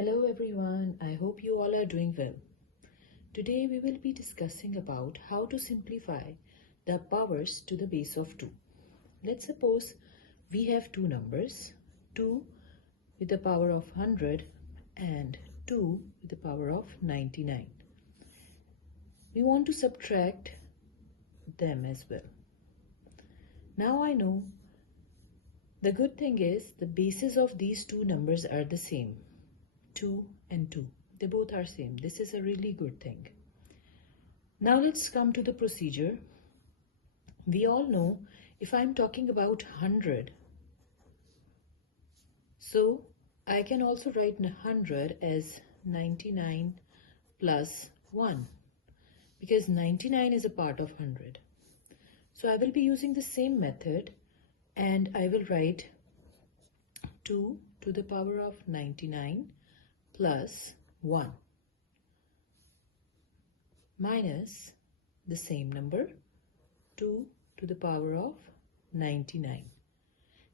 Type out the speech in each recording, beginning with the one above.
Hello everyone, I hope you all are doing well. Today we will be discussing about how to simplify the powers to the base of 2. Let's suppose we have two numbers, 2 with the power of 100 and 2 with the power of 99. We want to subtract them as well. Now I know the good thing is the bases of these two numbers are the same. 2 and 2. They both are same. This is a really good thing. Now let's come to the procedure. We all know if I'm talking about 100, so I can also write 100 as 99 plus 1 because 99 is a part of 100. So I will be using the same method and I will write 2 to the power of 99 plus 1 minus the same number 2 to the power of 99.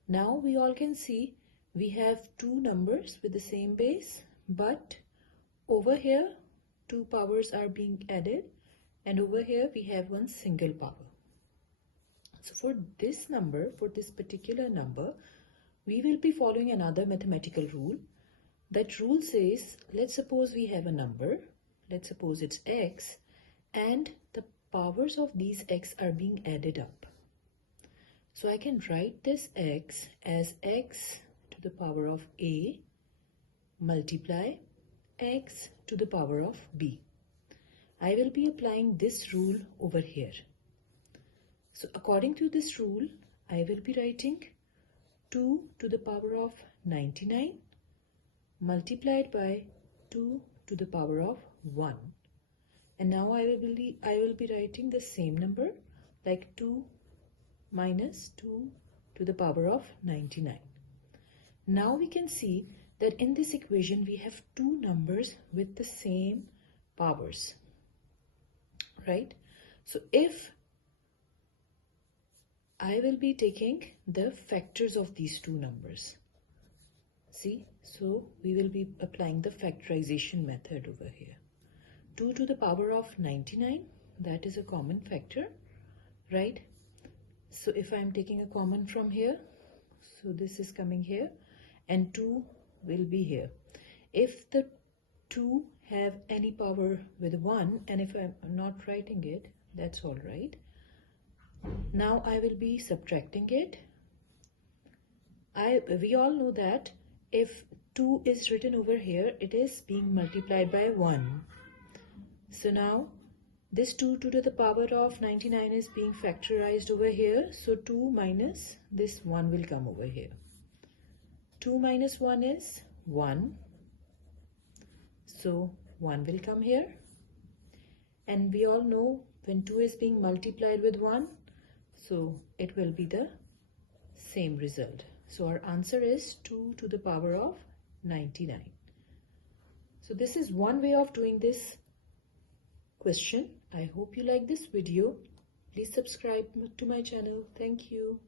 Now we all can see we have two numbers with the same base, but over here two powers are being added and over here we have one single power. So for this number, for this particular number, we will be following another mathematical rule. That rule says, let's suppose we have a number, let's suppose it's x, and the powers of these x are being added up. So I can write this x as x to the power of a multiply x to the power of b. I will be applying this rule over here. So according to this rule, I will be writing 2 to the power of 99 multiplied by 2 to the power of 1. And now I will be writing the same number like 2 minus 2 to the power of 99. Now we can see that in this equation we have two numbers with the same powers, right? So if I will be taking the factors of these two numbers. See, so we will be applying the factorization method over here. 2 to the power of 99, that is a common factor, right? So if I'm taking a common from here, so this is coming here and 2 will be here. If the 2 have any power with 1 and if I'm not writing it, that's all right. Now I will be subtracting it. We all know that if 2 is written over here, it is being multiplied by 1. So now this 2 to the power of 99 is being factorized over here. So 2 minus this 1 will come over here. 2 minus 1 is 1. So 1 will come here. And we all know when 2 is being multiplied with 1, so it will be the same result. So our answer is 2 to the power of 99. So this is one way of doing this question. I hope you like this video. Please subscribe to my channel. Thank you.